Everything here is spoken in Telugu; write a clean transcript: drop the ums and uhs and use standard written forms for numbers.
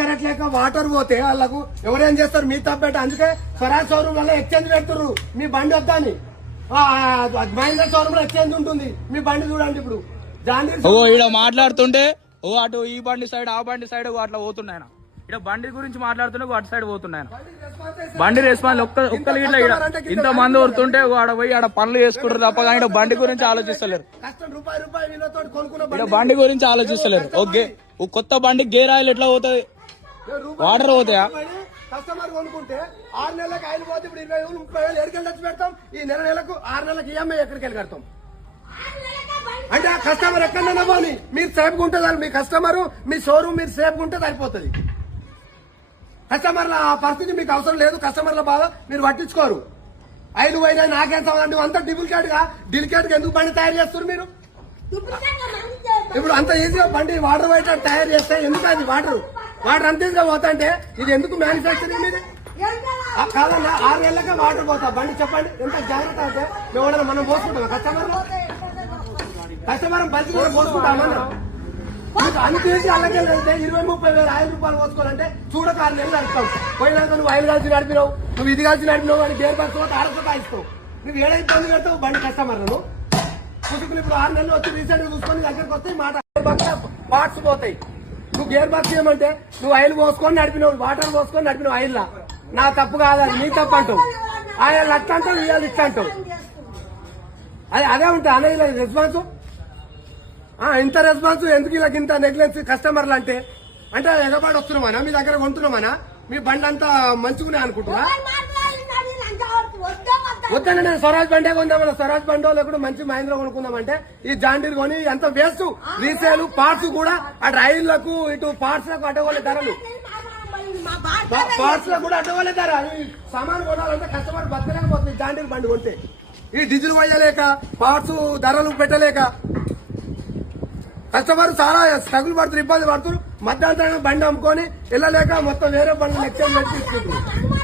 కరెక్ట్ లేక వాటర్ పోతే వాళ్ళకు ఎవరేం చేస్తారు మీ తప్పేట. అందుకే స్వరాజ్ షోరూమ్ వల్ల ఎక్స్చేంజ్ పెడుతున్నారు మీ బండి వద్దని. మహేంద్ర షోరూమ్ లో ఎక్స్చేంజ్ ఉంటుంది. మీ బండి చూడండి ఇప్పుడు ఇలా మాట్లాడుతుంటే అటు ఈ బండి సైడ్ ఆ బండి సైడ్ అట్లా పోతున్నాయన. ఇక్కడ బండి గురించి మాట్లాడుతుంటే అటు సైడ్ పోతున్నాయన. బండి రెస్పాన్స్ ఒక్కరు ఇట్లా ఇంత మంది వస్తుంటే ఆడ పోయి ఆడ పనులు చేసుకుంటారు తప్ప కానీ బండి గురించి ఆలోచిస్తలేరు. ఇక్కడ బండి గురించి ఆలోచిస్తలేరు. ఓకే కొత్త బండి గేర్ ఆయిల్ ఎట్లా పోతుంది, వాటర్ పోతాయా? కస్టమర్ కొనుక్కుంటే 6 నెలలకు ఆయిల్ పోతే ఇప్పుడు 20,000 30,000 ఎక్కడికి తెచ్చి పెడతాం. ఈ నెలకు 6 నెలలకు ఈఎంఐ ఎక్కడికి వెళ్ళి కడతాం. అంటే ఆ కస్టమర్ ఎక్కడైనా పోని మీరు సేఫ్గా ఉంటుంది. మీ కస్టమర్ మీ షోరూమ్ మీరు సేఫ్గా ఉంటే సరిపోతుంది. కస్టమర్ల పరిస్థితి మీకు అవసరం లేదు. కస్టమర్ల బాధ మీరు పట్టించుకోరు. ఆయిల్ పోయినా నాకేం సమాధానం. అంతా డెలికేట్ గా ఎందుకు బండి తయారు చేస్తారు మీరు? ఇప్పుడు అంత ఈజీగా బండి వాటర్ పోయేటట్టు తయారు చేస్తే ఎందుకు అది వాటర్ అంత ఈజీగా పోతా అంటే ఇది ఎందుకు మ్యానుఫ్యాక్చరింగ్ మీద కాదన్నా? 6 నెలలకే వాటర్ పోతా బండి. చెప్పండి ఎంత జాగ్రత్త అయితే ఎవడన్నా మనం పోసుకుంటాం కస్టమర్ బల్సి కూడా పోసుకుంటామన్నా. అన్ని తీసి అలాగే వెళ్తే 20-30 వేలు రూపాయలు పోసుకోవాలంటే చూడక 6 నెలలు నడుపుతావు. పోయినాక నువ్వు ఆయిల్ కలిసి నడిపినావు, నువ్వు ఇది కలిసి నడిపినావు అని గేర్ బస్ ఆరతో ఇస్తావు. నువ్వు ఏడ ఇబ్బంది పెడతావు బండి కస్టమర్లను. పుట్టుకుని ఇప్పుడు 6 నెలలు వచ్చి రీసెంట్ గా చూసుకొని దగ్గరకు వస్తాయి మాట పార్ట్స్ పోతాయి. నువ్వు గేర్ బాక్స్ చేయమంటే నువ్వు ఆయిల్ పోసుకొని నడిపినావు, వాటర్ పోసుకొని నడిపినావు. ఆయిల్ నా తప్పు కాదు, అది నీ తప్పు అంటావు. ఆయిల్ అట్లా అంటావు, ఇవాళ ఇట్లా అంటావు. అదే ఉంటా అనేది రెస్పాన్స్. ఇంత రెస్పాన్స్ ఎందుకు ఇలా ఇంత నెగ్లెన్స్ కస్టమర్లు అంటే ఎగబాటు వస్తున్నామనా? మీ దగ్గర కొంటున్నామనా? మీ బండి అంతా మంచిగానే అనుకుంటున్నా? వద్దనే నేను స్వరాజ్ బండే కొందామన్నా. స్వరాజ్ బండో లేకుండా మంచి మహేంద్ర కొనుక్కుందామంటే ఈ జాండీర్ కొని ఎంత వేస్ట్. రీసేల్ పార్ట్స్ కూడా అటు రైళ్లకు ఇటు పార్ట్స్ లకు అడ్డగోలే ధరలు. పార్ట్స్ లకు కూడా అడ్డగోలే ధర. ఈ సామాన్ కొనాలంటే కస్టమర్ బతకలేకపోతుంది జాండీర్ బండి కొంటే. ఈ డీజిల్ పోయలేక పార్ట్స్ ధరలు పెట్టలేక కస్టమర్ చాలా స్ట్రగుల్ పడుతున్నారు, ఇబ్బంది పడుతున్నారు. మధ్యాహ్నం బండి అమ్ముకొని వెళ్ళలేక మొత్తం వేరే బండ్లు ఎక్స్చేంజ్ పెట్టి తీసుకుంటున్నారు.